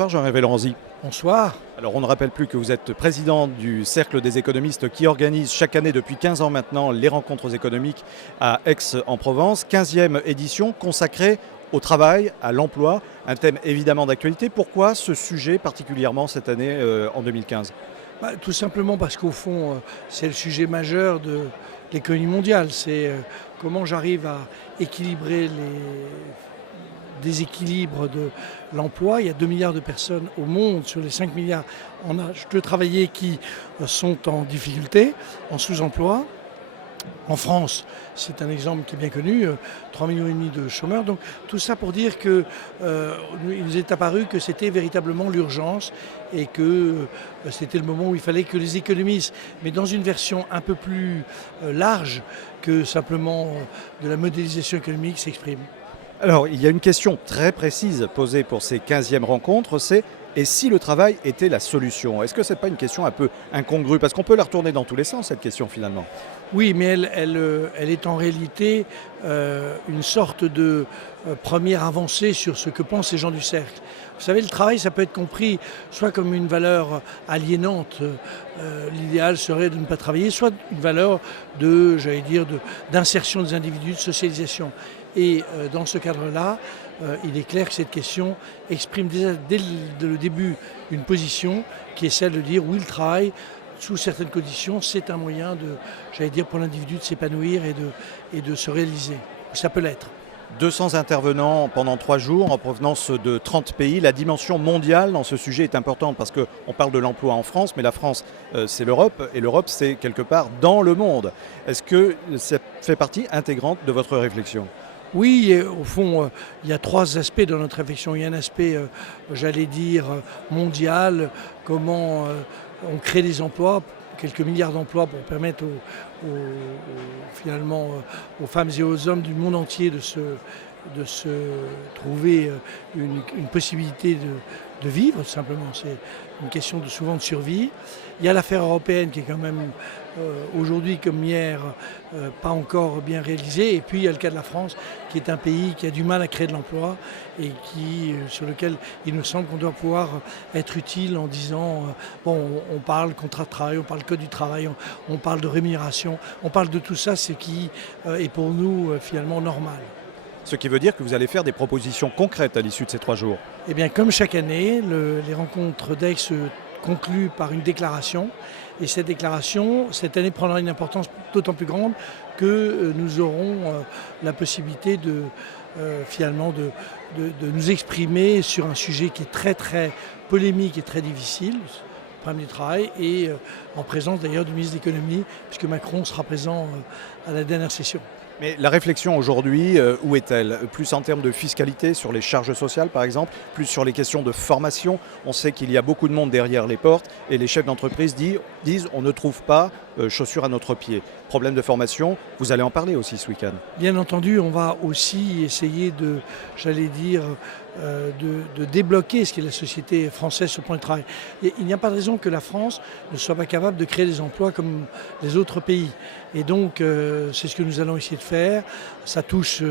Bonsoir Jean-Hervé Lorenzi. Bonsoir. Alors on ne rappelle plus que vous êtes président du Cercle des économistes qui organise chaque année depuis 15 ans maintenant les rencontres économiques à Aix-en-Provence. 15e édition consacrée au travail, à l'emploi, un thème évidemment d'actualité. Pourquoi ce sujet particulièrement cette année en 2015 ? Tout simplement parce qu'au fond, c'est le sujet majeur de l'économie mondiale. C'est comment j'arrive à équilibrer les déséquilibres de l'emploi. Il y a 2 milliards de personnes au monde sur les 5 milliards en âge de travailler qui sont en difficulté, en sous-emploi. En France, c'est un exemple qui est bien connu, 3,5 millions de chômeurs. Donc tout ça pour dire qu'il nous est apparu que c'était véritablement l'urgence et que c'était le moment où il fallait que les économistes, mais dans une version un peu plus large que simplement de la modélisation économique, s'expriment. Alors il y a une question très précise posée pour ces 15e rencontres, c'est et si le travail était la solution ? Est-ce que ce n'est pas une question un peu incongrue ? Parce qu'on peut la retourner dans tous les sens, cette question, finalement. Oui, mais elle est en réalité une sorte de première avancée sur ce que pensent les gens du cercle. Vous savez, le travail, ça peut être compris soit comme une valeur aliénante, l'idéal serait de ne pas travailler, soit une valeur d'insertion des individus, de socialisation. Et dans ce cadre-là, il est clair que cette question exprime dès le début une position qui est celle de dire oui, le travail, sous certaines conditions, c'est un moyen pour l'individu de s'épanouir et de se réaliser. Ça peut l'être. 200 intervenants pendant 3 jours en provenance de 30 pays. La dimension mondiale dans ce sujet est importante parce qu'on parle de l'emploi en France, mais la France, c'est l'Europe et l'Europe, c'est quelque part dans le monde. Est-ce que ça fait partie intégrante de votre réflexion ? Oui, et au fond, il y a 3 aspects dans notre réflexion. Il y a un aspect, mondial, comment on crée des emplois, quelques milliards d'emplois pour permettre aux femmes et aux hommes du monde entier de se trouver une possibilité de vivre, tout simplement. C'est une question souvent de survie. Il y a l'affaire européenne qui est quand même aujourd'hui comme hier pas encore bien réalisée. Et puis il y a le cas de la France qui est un pays qui a du mal à créer de l'emploi et sur lequel il nous semble qu'on doit pouvoir être utile en disant on parle contrat de travail, on parle code du travail, on parle de rémunération, on parle de tout ça, ce qui est pour nous finalement normal. Ce qui veut dire que vous allez faire des propositions concrètes à l'issue de ces 3 jours. Eh bien, comme chaque année, les rencontres d'Aix se concluent par une déclaration. Et cette déclaration, cette année, prendra une importance d'autant plus grande que nous aurons la possibilité de nous exprimer sur un sujet qui est très très polémique et très difficile, le problème du travail, et en présence d'ailleurs du ministre de l'économie, puisque Macron sera présent à la dernière session. Mais la réflexion aujourd'hui, où est-elle ? Plus en termes de fiscalité sur les charges sociales par exemple, plus sur les questions de formation. On sait qu'il y a beaucoup de monde derrière les portes et les chefs d'entreprise disent on ne trouve pas chaussures à notre pied. Problème de formation, vous allez en parler aussi ce week-end. Bien entendu, on va aussi essayer de débloquer ce qu'est la société française sur le plan du travail. Il n'y a pas de raison que la France ne soit pas capable de créer des emplois comme les autres pays. Et donc, c'est ce que nous allons essayer de faire. Ça touche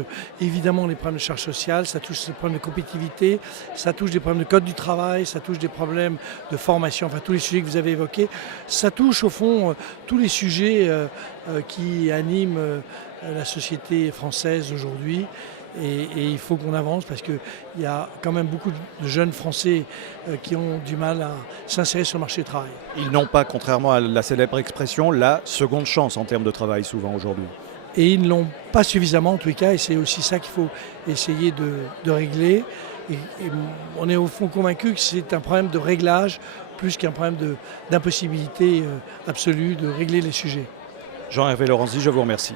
évidemment les problèmes de charges sociales, ça touche les problèmes de compétitivité, ça touche des problèmes de code du travail, ça touche des problèmes de formation, enfin tous les sujets que vous avez évoqués. Ça touche au fond tous les sujets qui animent la société française aujourd'hui. Et il faut qu'on avance parce qu'il y a quand même beaucoup de jeunes Français qui ont du mal à s'insérer sur le marché du travail. Ils n'ont pas, contrairement à la célèbre expression, la seconde chance en termes de travail souvent aujourd'hui. Et ils ne l'ont pas suffisamment en tous les cas et c'est aussi ça qu'il faut essayer de régler. Et on est au fond convaincu que c'est un problème de réglage plus qu'un problème d'impossibilité absolue de régler les sujets. Jean-Hervé Lorenzi, je vous remercie.